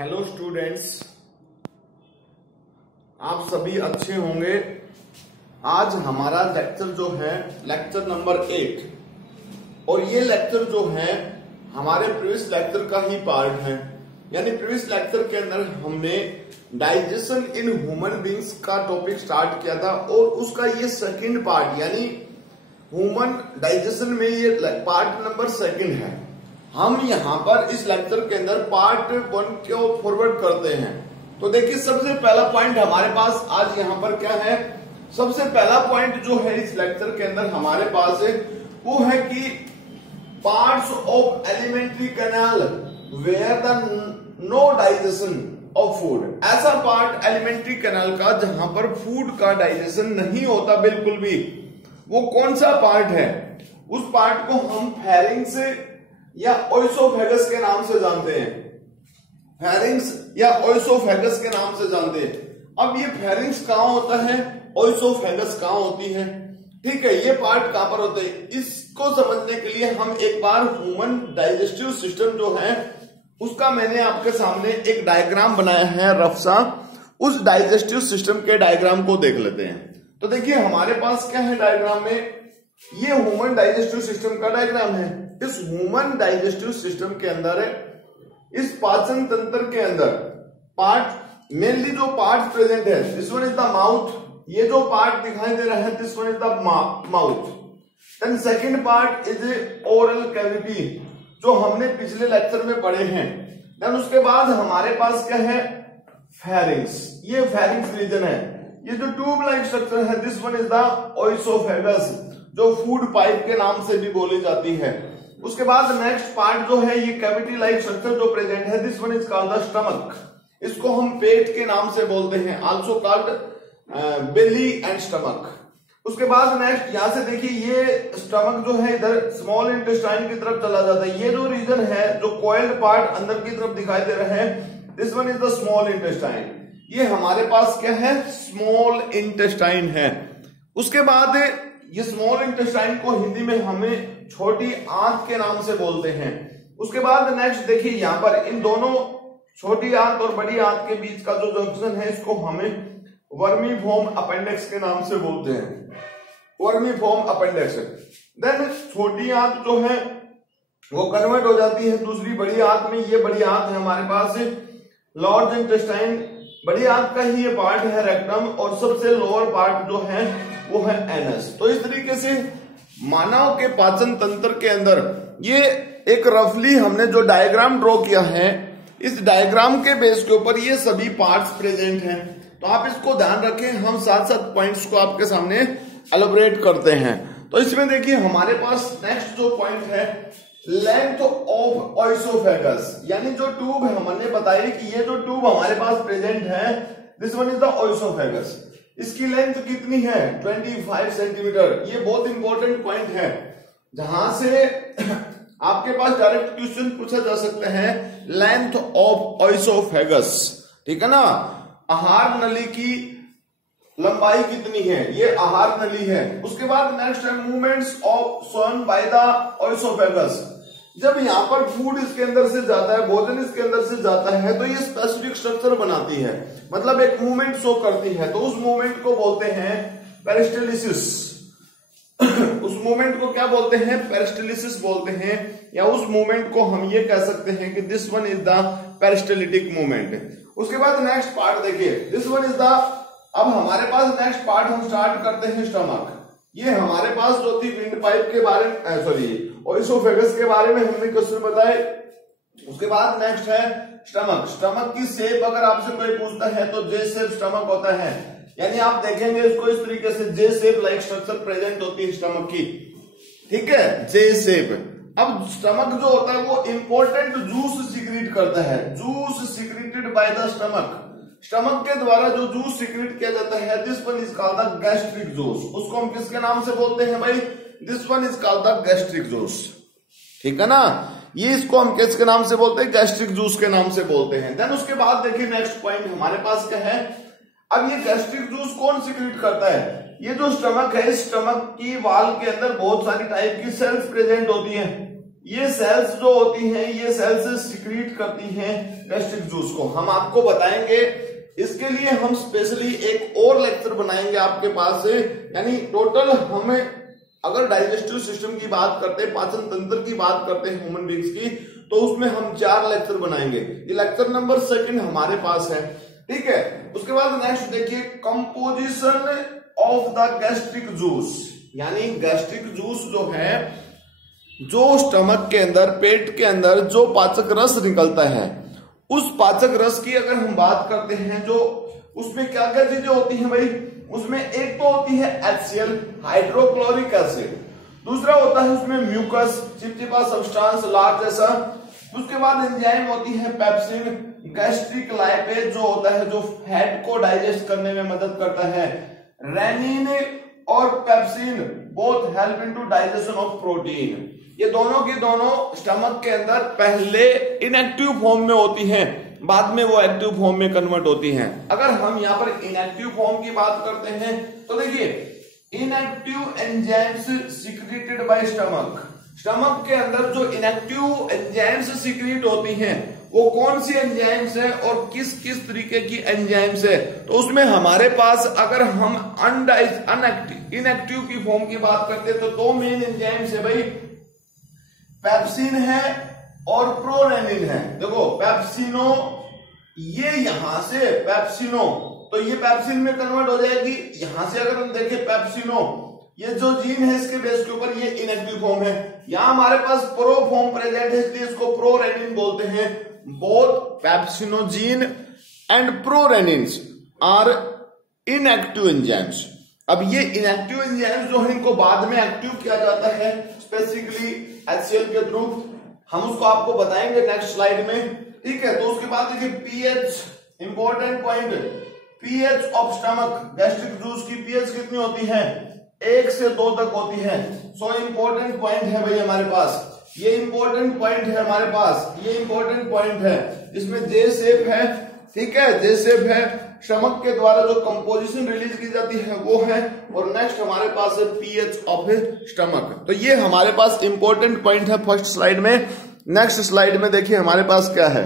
Hello students, आप सभी अच्छे होंगे। आज हमारा लेक्चर जो है लेक्चर नंबर 8 और ये लेक्चर जो है हमारे प्रीवियस लेक्चर का ही पार्ट है। यानी प्रीवियस लेक्चर के अंदर हमने डाइजेशन इन ह्यूमन बींग्स का टॉपिक स्टार्ट किया था और उसका ये सेकंड पार्ट यानी ह्यूमन डाइजेशन में ये पार्ट नंबर 2 है। हम यहाँ पर इस लेक्चर के अंदर पार्ट 1 को फॉरवर्ड करते हैं। तो देखिए, सबसे पहला पॉइंट हमारे पास आज यहाँ पर क्या है। सबसे पहला पॉइंट जो है इस लेक्चर के अंदर हमारे पास है वो है कि parts of alimentary canal where the no digestion of food. ऐसा पार्ट एलिमेंट्री कैनाल का जहां पर फूड का डाइजेशन नहीं होता बिल्कुल भी, वो कौन सा पार्ट है? उस पार्ट को हम फेरिंग्स या ओइसोफेगस के नाम से जानते हैं। फेरिंग्स या ओइसोफेगस के नाम से जानते हैं। अब ये फेरिंग्स कहां होता है, ओइसोफेगस कहां होती है, ठीक है, ये पार्ट कहां पर होते हैं, इसको समझने के लिए हम एक बार ह्यूमन डाइजेस्टिव सिस्टम जो है उसका मैंने आपके सामने एक डायग्राम बनाया है रफ सा। उस डाइजेस्टिव सिस्टम के डायग्राम को देख लेते हैं। तो देखिए हमारे पास क्या है डायग्राम में, ये ह्यूमन डाइजेस्टिव सिस्टम का डायग्राम है। इस ह्यूमन डाइजेस्टिव सिस्टम के अंदर इस पाचन तंत्र के अंदर पार्ट मेनली जो पार्ट प्रेजेंट है, this one is the mouth. ये जो पार्ट दिखाई दे रहा है this one is the mouth. Then second part is oral cavity जो हमने पिछले लेक्चर में पढ़े हैं। देन उसके बाद हमारे पास क्या है, फेरिंग्स। ये फेरिंग्स रीजन है। ये जो ट्यूब लाइक स्ट्रक्चर है this one is the oesophagus जो फूड पाइप के नाम से भी बोली जाती है। उसके बाद नेक्स्ट पार्ट जो है ये कैविटी लाइक स्ट्रक्चर जो प्रेजेंट है this one is called the stomach. इसको हम पेट के नाम से बोलते हैं, also called belly and stomach. उसके बाद नेक्स्ट यहां से देखिए, ये स्टमक जो है इधर स्मॉल इंटेस्टाइन की तरफ चला जाता है। ये जो रीजन है जो कॉइल्ड पार्ट अंदर की तरफ दिखाई दे रहा है this one is the small intestine. ये हमारे पास क्या है, स्मॉल इंटेस्टाइन है। उसके बाद ये स्मॉल इंटेस्टाइन को हिंदी में हमें छोटी आंत के नाम से बोलते हैं। उसके बाद नेक्स्ट देखिए, यहां पर इन दोनों छोटी आंत और बड़ी आंत के बीच का जो जंक्शन है इसको हमें वर्मीफॉर्म अपेंडिक्स के नाम से बोलते हैं, वर्मीफॉर्म अपेंडिक्स। देन छोटी आंत जो है वो कन्वर्ट हो जाती है दूसरी बड़ी आंत में। ये बड़ी आंत है हमारे पास लार्ज इंटेस्टाइन। बड़ी आंत का ही ये पार्ट है रेक्टम और सबसे लोअर पार्ट जो है वो है एनस। तो इस तरीके से मानव के पाचन तंत्र के अंदर ये एक रफली हमने जो डायग्राम ड्रॉ किया है, इस डायग्राम के बेस के ऊपर ये सभी पार्ट्स प्रेजेंट हैं। तो आप इसको ध्यान रखें, हम साथ साथ पॉइंट्स को आपके सामने एलोबरेट करते हैं। तो इसमें देखिए हमारे पास नेक्स्ट जो पॉइंट है, लेंथ ऑफ ओइसोफेगस, यानी जो ट्यूब है हमने बताया कि ये जो ट्यूब हमारे पास प्रेजेंट है this one is the oesophagus. इसकी लेंथ कितनी है, 25 सेंटीमीटर। ये बहुत इंपॉर्टेंट पॉइंट है जहां से आपके पास डायरेक्ट क्वेश्चन पूछा जा सकता है, लेंथ ऑफ ओइसोफेगस, ठीक है ना। आहार नली की लंबाई कितनी है, ये आहार नली है। उसके बाद नेक्स्ट है मूवमेंट्स ऑफ सोन बाय द ओइसोफेगस। जब यहाँ पर फूड इसके अंदर से जाता है, भोजन इसके अंदर से जाता है, तो ये स्पेसिफिक स्ट्रक्चर बनाती है, मतलब एक मूवमेंट शो करती है। तो उस मूवमेंट को बोलते हैं पेरिस्टालिसिस। उस मूवमेंट को क्या बोलते हैं, पेरिस्टालिसिस बोलते हैं। या उस मूवमेंट को हम ये कह सकते हैं कि this one is the peristaltic movement. उसके बाद नेक्स्ट पार्ट देखिए, दिस वन इज द, अब हमारे पास नेक्स्ट पार्ट हम स्टार्ट करते हैं स्टमक। ये हमारे पास जो थी विंड पाइप के बारे में, सॉरी ओइसोफेगस के बारे में हमने क्वेश्चन बताए। उसके बाद नेक्स्ट है स्टमक। स्टमक की शेप अगर आपसे कोई पूछता है तो जे शेप स्टमक होता है, यानी आप देखेंगे इसको इस तरीके से, जे शेप लाइक स्ट्रक्चर प्रेजेंट होती है स्टमक की, ठीक है, जे शेप। अब स्टमक जो होता है वो इंपॉर्टेंट जूस सीक्रेट करता है, juice secreted by the stomach. Stomach के द्वारा जो जूस सीक्रेट किया जाता है this one is called the gastric juice. उसको हम किसके नाम से बोलते हैं भाई, this one is called the gastric juice, ठीक है ना। ये इसको हम किसके नाम से बोलते हैं, गैस्ट्रिक जूस के नाम से बोलते हैं। देन उसके बाद देखिए नेक्स्ट पॉइंट हमारे पास क्या है। अब ये गैस्ट्रिक जूस कौन सीक्रेट करता है, ये जो स्टमक है, इस स्टमक की वाल के अंदर बहुत सारी टाइप की सेल्स प्रेजेंट होती हैं। ये सेल्स जो होती हैं ये सेल्स सिक्रीट करती हैं गैस्ट्रिक जूस को। हम आपको बताएंगे, इसके लिए हम स्पेशली एक और लेक्चर बनाएंगे आपके पास से, यानी टोटल हमें अगर डाइजेस्टिव सिस्टम की बात करते हैं, पाचन तंत्र की बात करते हैं ह्यूमन बींग्स की, तो उसमें हम 4 लेक्चर बनाएंगे। ये लेक्चर नंबर 2 हमारे पास है, ठीक है। उसके बाद नेक्स्ट देखिए composition of the gastric juice, यानी गैस्ट्रिक जूस जो है, जो स्टमक के अंदर, पेट के अंदर जो पाचक रस निकलता है, उस पाचक रस की अगर हम बात करते हैं, जो उसमें क्या क्या चीजें होती हैं भाई, उसमें एक तो होती है HCl हाइड्रोक्लोरिक एसिड, दूसरा होता है उसमें म्यूकस चिपचिपा सब्सटेंस लार जैसा, उसके बाद एंजाइम होती है पेप्सिन, गैस्ट्रिक लाइपेज जो होता है जो फैट को डाइजेस्ट करने में मदद करता है, रेनिन और pepsin both help into digestion of protein. ये दोनों की दोनों स्टमक के अंदर पहले इनएक्टिव फॉर्म में होती हैं, बाद में वो एक्टिव फॉर्म में कन्वर्ट होती हैं। अगर हम यहाँ पर इनएक्टिव फॉर्म की बात करते हैं तो देखिए inactive enzymes secreted by stomach, stomach के अंदर जो इनएक्टिव एंजाइम्स सिक्रीट होती हैं वो कौन सी एंजाइम्स है और किस किस तरीके की एंजाइम्स है, तो उसमें हमारे पास अगर हम इनएक्टिव की फॉर्म की बात करते हैं तो 2 मेन एंजाइम्स है भाई, पेप्सिन है और प्रोरेनिन है। देखो पेप्सिनो, ये यहां से पेप्सिनो, तो ये पेप्सिन में कन्वर्ट हो जाएगी। यहां से अगर हम देखें पेप्सिनो, ये जो जीन है इसके बेस के ऊपर ये इनएक्टिव फॉर्म है, यहां हमारे पास प्रो फॉर्म प्रेजेंट है इसलिए इसको प्रोरेनिन बोलते हैं। Both pepsinogen and prorenins are inactive enzymes. अब ये इनएक्टिव एंजाइम्स जो है इनको बाद में एक्टिव किया जाता है स्पेसिफिकली HCl के थ्रू, हम उसको आपको बताएंगे नेक्स्ट स्लाइड में, ठीक है। तो उसके बाद देखिए pH, important point, pH of stomach, gastric juice की पीएच कितनी होती है, 1 से 2 तक होती है। सो इंपॉर्टेंट पॉइंट है भाई हमारे पास, ये इंपॉर्टेंट पॉइंट है हमारे पास, ये इंपॉर्टेंट पॉइंट है, इसमें जे शेप है, ठीक है, जे शेप है, स्टमक के द्वारा जो कंपोजिशन रिलीज की जाती है वो है, और नेक्स्ट हमारे पास है पीएच ऑफ स्टमक। तो ये हमारे पास इंपॉर्टेंट पॉइंट है फर्स्ट स्लाइड में। नेक्स्ट स्लाइड में देखिए हमारे पास क्या है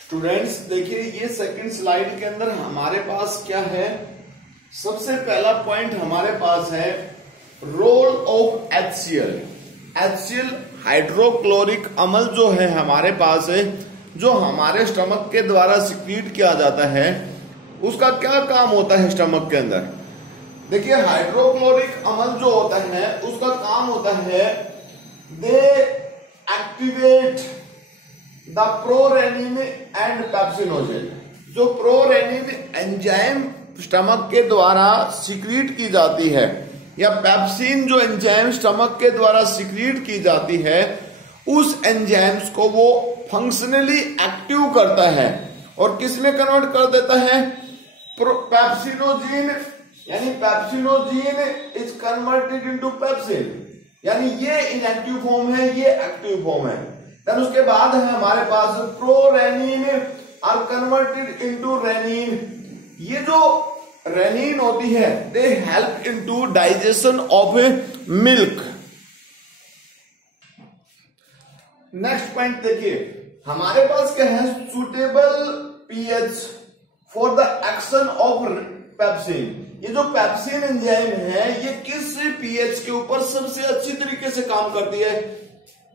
स्टूडेंट्स, देखिए ये सेकंड स्लाइड के अंदर हमारे पास क्या है। सबसे पहला पॉइंट हमारे पास है role of HCl। HCl hydrochloric अम्ल जो है हमारे पास है, जो हमारे स्टमक के द्वारा सिक्रीट किया जाता है, उसका क्या काम होता है स्टमक के अंदर। देखिए हाइड्रोक्लोरिक अम्ल जो होता है उसका काम होता है, they activate the prorenin and pepsinogen. जो प्रोरेनिन एंजाइम स्टमक के द्वारा सिक्रीट की जाती है, या पेप्सिन जो एंजाइम स्टमक के द्वारा सिक्रीट की जाती है, उस एंजाइम्स को वो फंक्शनली एक्टिव करता है और किसमें कन्वर्ट कर देता है, पेप्सिनोजीन, यानी पेप्सिनोजीन इज कन्वर्टेड इनटू पेप्सिन, यानी ये इनएक्टिव फॉर्म है, ये एक्टिव फॉर्म है। देन उसके बाद है हमारे पास prorenin are converted into renin. ये जो रेनिन होती है they help into digestion of milk. Next point देखिए हमारे पास क्या है, suitable pH for the action of pepsin. ये जो पेप्सिन एंजाइम है ये किस पीएच के ऊपर सबसे अच्छी तरीके से काम करती है।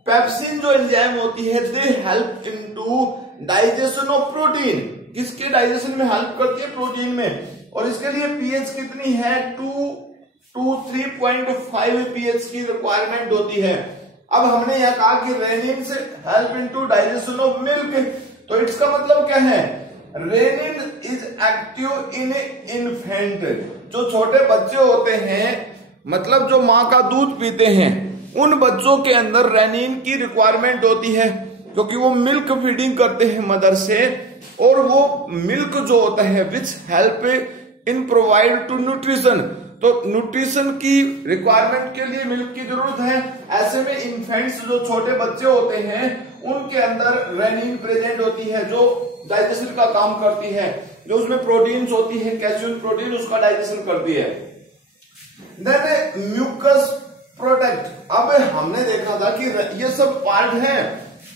पेप्सिन जो एंजाइम होती है they help into digestion of protein. किसके डाइजेशन में हेल्प करती है, प्रोटीन में, और इसके लिए पीएच कितनी है, 2 to 3.5 पीएच की रिक्वायरमेंट होती है। अब हमने यह कहा कि रेनिन से help into digestion of milk, तो इसका मतलब क्या है, rennin is active in infant. जो छोटे बच्चे होते हैं, मतलब जो माँ का दूध पीते हैं, उन बच्चों के अंदर रेनिन की रिक्वायरमेंट होती है, क्योंकि वो मिल्क फीडिंग करते हैं मदर से, और वो मिल्क जो होता है which help in provide to nutrition. तो न्यूट्रिशन की रिक्वायरमेंट के लिए मिल्क की जरूरत है। ऐसे में इन्फेंट्स जो छोटे बच्चे होते हैं उनके अंदर रेनिन प्रेजेंट होती है, जो डाइजेशन का काम करती है, जो उसमें प्रोटीन्स होती है, कैल्शियम प्रोटीन, उसका डाइजेशन करती है। Then mucus product. अब हमने देखा था कि ये सब पार्ट है,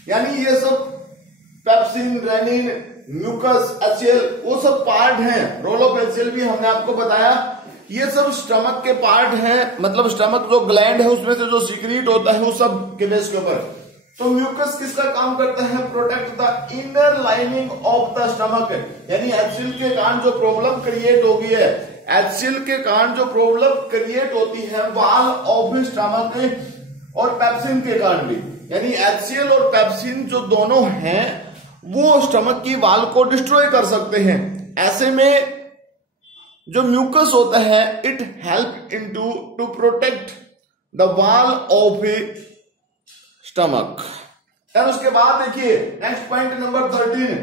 यानी ये सब पेप्सिन, रेनिन, म्यूकस, एचसीएल वो सब पार्ट हैं। रोल ऑफ एचसीएल भी हमने आपको बताया, ये सब स्टमक के पार्ट हैं, मतलब स्टमक जो ग्लैंड है उसमें से जो सीक्रेट होता है वो सब के बेस के ऊपर। तो म्यूकस किसका काम करता है? Protect the inner lining of the stomach, यानी एचसीएल के कारण जो प्रॉब्लम क्रिएट होगी है, एचसीएल के कारण जो प्रॉब्लम क्रिएट होती है वाल ऑफ स्टमक और पेप्सिन के कारण भी, यानी एचसीएल और पेप्सिन जो दोनों हैं वो स्टमक की वाल को डिस्ट्रॉय कर सकते हैं। ऐसे में जो म्यूकस होता है it help into to protect the wall of stomach. Then उसके बाद देखिए next point number 13,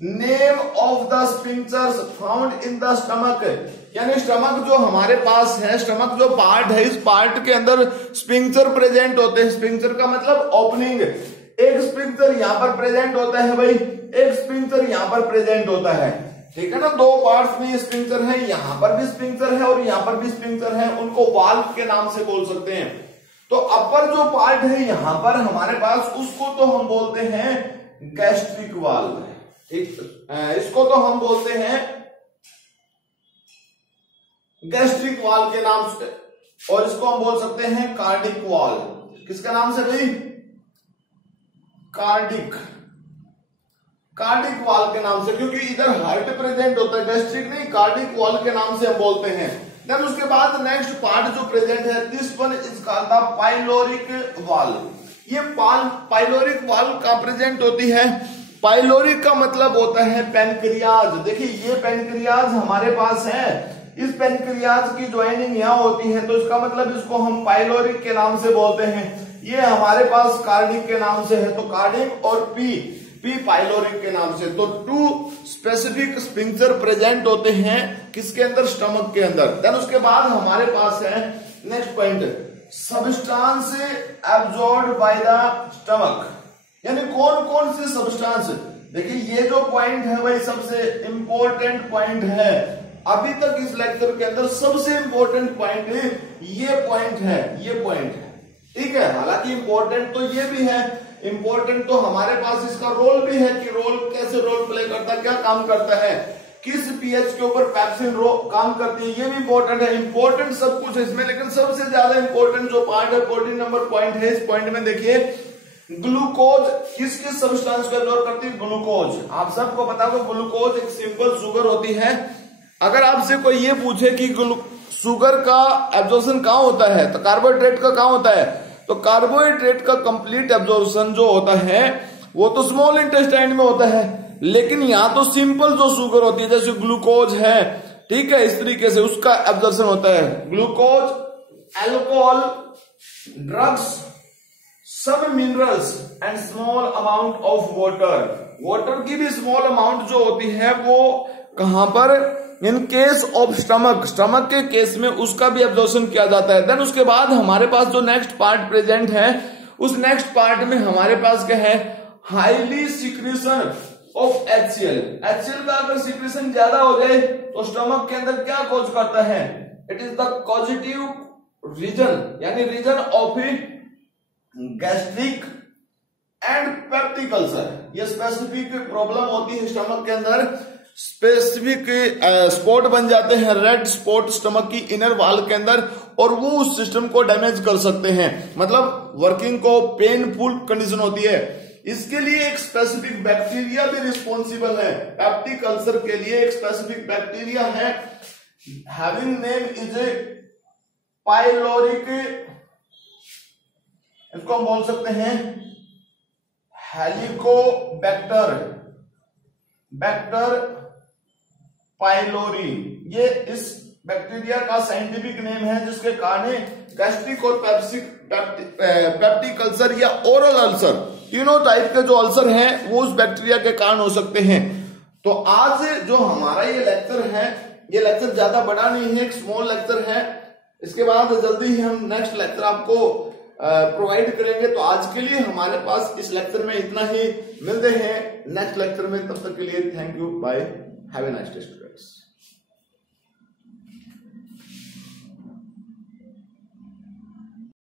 name of the sphincters found in the stomach, यानी स्टमक जो हमारे पास है, स्टमक जो पार्ट है, इस पार्ट के अंदर स्फिंक्टर प्रेजेंट होते हैं। स्फिंक्टर का मतलब ओपनिंग, एक स्फिंक्टर यहां पर प्रेजेंट होता है भाई, एक स्फिंक्टर यहां पर प्रेजेंट होता है, ठीक है ना। दो पार्ट्स में स्फिंक्टर है, यहां पर भी स्फिंक्टर है और यहां पर भी स्फिंक्टर है, उनको वाल्व के नाम से बोल सकते हैं। तो अपर जो पार्ट है यहां पर हमारे पास, उसको तो हम बोलते हैं गैस्ट्रिक वाल्व, ठीक, इसको तो हम बोलते हैं गैस्ट्रिक वाल्व के नाम से, और इसको हम बोल सकते हैं कार्डिक वाल्व। किसका नाम से भाई? कार्डिक वाल्व के नाम से, क्योंकि इधर हार्ट प्रेजेंट होता है, गैस्ट्रिक नहीं, कार्डिक वाल्व के नाम से हम बोलते हैं। देन उसके बाद नेक्स्ट पार्ट जो प्रेजेंट है, this one is called the pyloric valve. ये पाइलोरिक वाल्व का प्रेजेंट होती है। पाइलोरिक का मतलब होता है पेनक्रियाज। देखिए ये पेनक्रियाज हमारे पास है, इस पेनक्रियाज की ज्वाइनिंग यहां होती है, तो इसका मतलब इसको हम पाइलोरिक के नाम से बोलते हैं। ये हमारे पास कार्डिक के नाम से है, तो कार्डिक और पी पाइलोरिक के नाम से। तो टू स्पेसिफिक स्फिंक्टर प्रेजेंट होते हैं किसके अंदर? स्टमक के अंदर। देन उसके बाद हमारे पास है next point, substance absorbed by the stomach, यानी कौन कौन से सब्सटेंस। देखिए ये जो पॉइंट है वही सबसे इंपॉर्टेंट पॉइंट है। अभी तक इस लेक्चर के अंदर सबसे इंपॉर्टेंट पॉइंट ये पॉइंट है, ये पॉइंट है, ठीक है। हालांकि इंपॉर्टेंट तो ये भी है, इंपॉर्टेंट तो हमारे पास इसका रोल भी है कि रोल कैसे रोल प्ले करता है, क्या काम करता है, किस पीएच के ऊपर पेप्सिन काम करती है, ये भी इंपॉर्टेंट है। इंपॉर्टेंट सब कुछ है इसमें, लेकिन सबसे ज्यादा इंपॉर्टेंट जो पार्ट है 14 नंबर पॉइंट है, इस पॉइंट में देखिए ग्लूकोज किस किस सब्सटेंस को एब्जॉर्ब करती है? ग्लूकोज। आप सबको पता होगा ग्लूकोज एक सिंपल शुगर होती है। अगर आपसे कोई ये पूछे कि शुगर का एब्जॉर्प्शन कहां होता है, तो कार्बोहाइड्रेट का कहां होता है, तो कार्बोहाइड्रेट का कंप्लीट एब्जॉर्प्शन जो होता है वो तो स्मॉल इंटेस्टाइन में होता है, लेकिन यहां तो सिंपल जो शुगर होती है जैसे ग्लूकोज है, ठीक है, इस तरीके से उसका एब्जॉर्प्शन होता है। Glucose, alcohol, drugs, some minerals and small amount of water. Water की भी स्मॉल अमाउंट जो होती है वो कहां पर? इन केस ऑफ स्टमक के केस में उसका भी एब्जॉर्प्शन किया जाता है। देन उसके बाद हमारे पास जो नेक्स्ट पार्ट प्रेजेंट है, उस नेक्स्ट पार्ट में हमारे पास क्या है? Highly secretion of HCL. HCL का अगर सिक्रीशन ज्यादा हो जाए तो स्टमक के अंदर क्या कॉज करता है? It is the causative reason, यानी reason of gastric and peptic ulcer. ये स्पेसिफिक प्रॉब्लम होती है स्टमक के अंदर, स्पेसिफिक स्पॉट बन जाते हैं, रेड स्पॉट स्टमक की इनर वॉल के अंदर, और वो उस सिस्टम को डैमेज कर सकते हैं, मतलब वर्किंग को पेनफुल कंडीशन होती है। इसके लिए एक स्पेसिफिक बैक्टीरिया भी रिस्पॉन्सिबल है। पेप्टिक अल्सर के लिए एक स्पेसिफिक बैक्टीरिया है, having name is a pyloric, इसको हम बोल सकते हैं हेलिकोबैक्टर पाइलोरी। ये इस बैक्टीरिया का साइंटिफिक नेम है, जिसके कारण गैस्ट्रिक और पेप्टिक अल्सर या ओरल अल्सर, तीनों टाइप के जो अल्सर हैं वो उस बैक्टीरिया के कारण हो सकते हैं। तो आज जो हमारा ये लेक्चर है, ये लेक्चर ज्यादा बड़ा नहीं है, एक स्मॉल लेक्चर है। इसके बाद जल्दी ही हम नेक्स्ट लेक्चर आपको प्रोवाइड करेंगे। तो आज के लिए हमारे पास इस लेक्चर में इतना ही, मिलते हैं नेक्स्ट लेक्चर में, तब तक के लिए thank you, bye, have a nice day students.